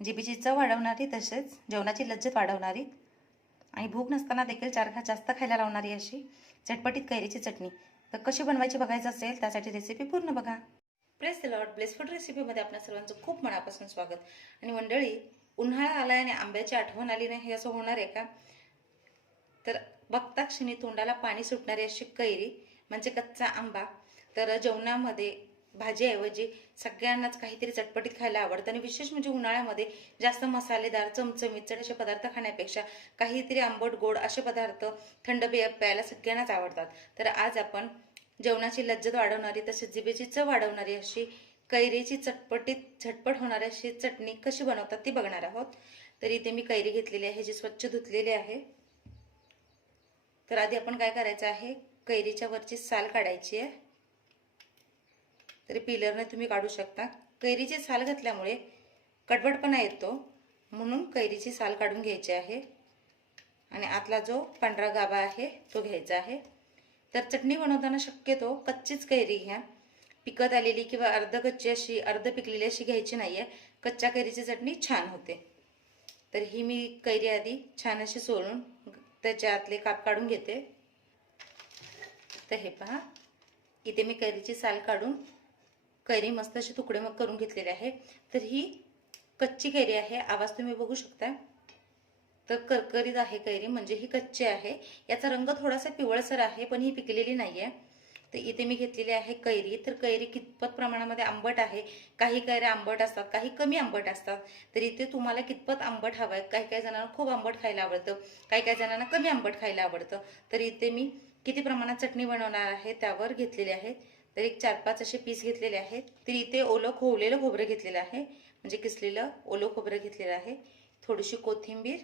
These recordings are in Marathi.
जिबीची चव वाढवणारी तसेच जेवणाची लज्जत वाढवणारी आणि भूक नसताना देखील चार घास जास्त खायला लावणारी अशी चटपटीत कैरीची चटणी. तर कशी बनवायची बघायचं असेल त्यासाठी रेसिपी पूर्ण बघा. प्रेस लॉट ब्लेसफूड रेसिपीमध्ये आपल्या सर्वांचं खूप मनापासून स्वागत. आणि मंडळी उन्हाळा आला आणि आंब्याची आठवण आली नाही हे असं होणार आहे का? तर बघता क्षणी तोंडाला पाणी सुटणारी अशी कैरी म्हणजे कच्चा आंबा. तर जेवणामध्ये भाजीऐवजी सगळ्यांनाच काहीतरी चटपटीत खायला आवडतं. आणि विशेष म्हणजे उन्हाळ्यामध्ये जास्त मसालेदार चमचमीत चट असे पदार्थ खाण्यापेक्षा काहीतरी आंबट गोड असे पदार्थ थंड पेय प्यायला सगळ्यांनाच आवडतात. तर आज आपण जेवणाची लज्जत वाढवणारी तसेच जिभेची चव वाढवणारी अशी कैरीची चटपटीत झटपट होणारी अशी चटणी कशी बनवतात ती बघणार आहोत. तर इथे मी कैरी घेतलेली आहे जी स्वच्छ धुतलेली आहे. तर आधी आपण काय करायचं आहे? कैरीच्या वरची साल काढायची आहे. तरी पिलरने तुम्ही काढू शकता. कैरीची साल घातल्यामुळे कडबडपणा येतो म्हणून कैरीची साल काढून घ्यायची आहे. आणि आतला जो पांढरा गाभा आहे तो घ्यायचा आहे. तर चटणी बनवताना शक्यतो कच्चीच कैरी घ्या. पिकत आलेली किंवा अर्ध कच्ची अशी अर्ध पिकलेली अशी घ्यायची नाही आहे कच्च्या कैरीची चटणी छान होते. तर ही मी कैरी आधी छान अशी सोलून त्याच्या आतले काप काढून घेते. तर हे पहा. इथे मी कैरीची साल काढून कैरी मस्त असे तुकडे मग करून घेतलेले आहे. तर ही कच्ची कैरी आहे. आवाज तुम्ही बघू शकता तर करकरीत आहे कैरी म्हणजे ही कच्ची आहे. याचा रंग थोडासा पिवळसर आहे पण ही पिकलेली नाही आहे तर इथे मी घेतलेली आहे कैरी. तर कैरी कितपत प्रमाणामध्ये आंबट आहे? काही कैऱ्या आंबट असतात काही कमी आंबट असतात. तर इथे तुम्हाला कितपत आंबट हवं आहे काही काही जणांना खूप आंबट खायला आवडतं. काही काही जणांना कमी आंबट खायला आवडतं. तर इथे मी किती प्रमाणात चटणी बनवणार आहे त्यावर घेतलेली आहे. तर एक चार पाच असे पीस घेतलेले आहेत. तर इथे ओलं खोवलेलं खोबरं घेतलेलं आहे. म्हणजे किसलेलं ओलं खोबरं घेतलेलं आहे. थोडीशी कोथिंबीर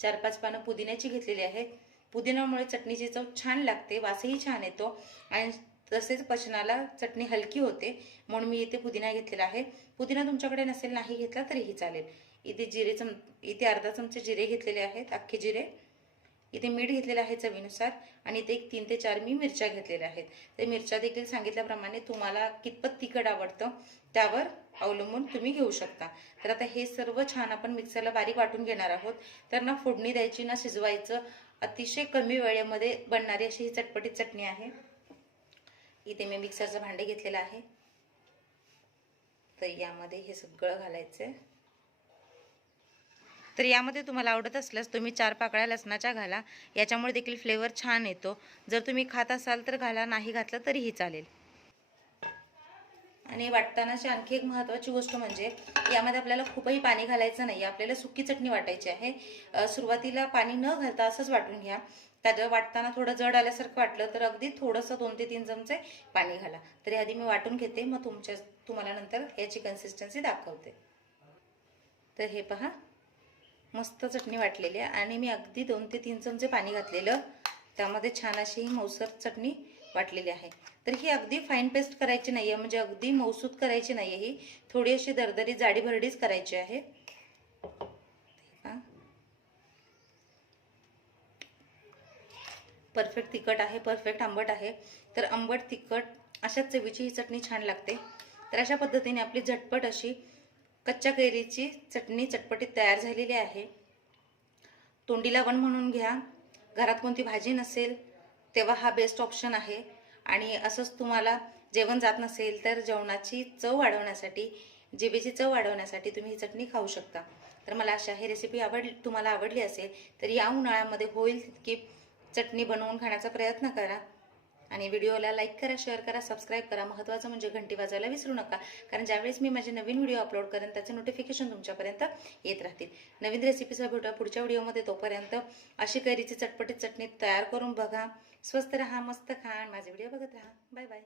चार पाच पानं पुदिन्याची घेतलेली आहेत पुदिन्यामुळे चटणीची चव छान लागते वासही छान येतो आणि तसेच पचनाला चटणी हलकी होते. म्हणून मी इथे पुदिना घेतलेला आहे. पुदिना तुमच्याकडे नसेल नाही घेतला तरीही चालेल. इथे जिरे चम इथे अर्धा चमचे जिरे घेतलेले आहेत अख्खे जिरे. इथे मीठ घेतलेलं आहे चवीनुसार आणि इथे एक तीन ते चार मी मिरच्या घेतलेल्या आहेत. तर मिरच्या देखील सांगितल्याप्रमाणे तुम्हाला कितपत तिखट आवडतं त्यावर अवलंबून तुम्ही घेऊ शकता. तर आता हे सर्व छान आपण मिक्सरला बारीक वाटून घेणार आहोत. तर ना फोडणी द्यायची ना शिजवायचं अतिशय कमी वेळेमध्ये बनणारी अशी ही चटपटीत चटणी आहे. इथे मी मिक्सरचं भांडे घेतलेलं आहे. तर यामध्ये हे सगळं घालायचं आहे तर यामध्ये तुम्हाला आवडत असल्यास तुम्ही चार पाकळ्या लसणाच्या घाला. याच्यामुळे देखील फ्लेवर छान येतो. जर तुम्ही खात असाल तर घाला नाही घातलं तरीही चालेल. आणि वाटतानाची आणखी एक महत्त्वाची गोष्ट म्हणजे यामध्ये आपल्याला खूपही पाणी घालायचं नाही. आपल्याला सुकी चटणी वाटायची आहे. सुरुवातीला पाणी न घालता असंच वाटून घ्या. त्याच्या वाटताना थोडं जड आल्यासारखं वाटलं तर अगदी थोडंसं दोन ते तीन चमचे पाणी घाला. तरी आधी मी वाटून घेते. मग तुमच्या तुम्हाला नंतर याची कन्सिस्टन्सी दाखवते. तर हे पहा. मस्त चटणी वाटलेली आहे. आणि मी अगदी दोन ते तीन चमचे पाणी घातलेलं. त्यामध्ये छान अशी ही मौसर चटणी वाटलेली आहे. तर ही अगदी फाईन पेस्ट करायची नाही आहे म्हणजे अगदी मौसूद करायची नाही आहे ही. थोडी अशी दरदरी जाडी भरडीच करायची आहे. परफेक्ट तिखट आहे. परफेक्ट आंबट आहे. तर आंबट तिखट अशाच चवीची ही चटणी छान लागते. तर अशा पद्धतीने आपली झटपट अशी कच्च्या कैरीची चटणी चटपटीत तयार झालेली आहे. तोंडीला वन म्हणून घ्या. घरात कोणती भाजी नसेल तेव्हा हा बेस्ट ऑप्शन आहे. आणि असंच तुम्हाला जेवण जात नसेल तर जेवणाची चव वाढवण्यासाठी जिबेची चव वाढवण्यासाठी तुम्ही ही चटणी खाऊ शकता. तर मला अशा ही रेसिपी आवड तुम्हाला आवडली असेल तर या उन्हाळ्यामध्ये होईल तितकी चटणी बनवून खाण्याचा प्रयत्न करा. आणि व्हिडिओला लाईक करा शेअर करा सबस्क्राईब करा. महत्त्वाचं म्हणजे घंटी वाजवायला विसरू नका. कारण ज्यावेळेस मी माझे नवीन व्हिडिओ अपलोड करेन त्याचे नोटिफिकेशन तुमच्यापर्यंत येत राहतील. नवीन रेसिपीचा भेटूया पुढच्या व्हिडिओमध्ये तोपर्यंत. अशी कैरीची चटपटीत चटणी तयार करून बघा. स्वस्त राहा मस्त खा आणि माझे व्हिडिओ बघत राहा. Bye bye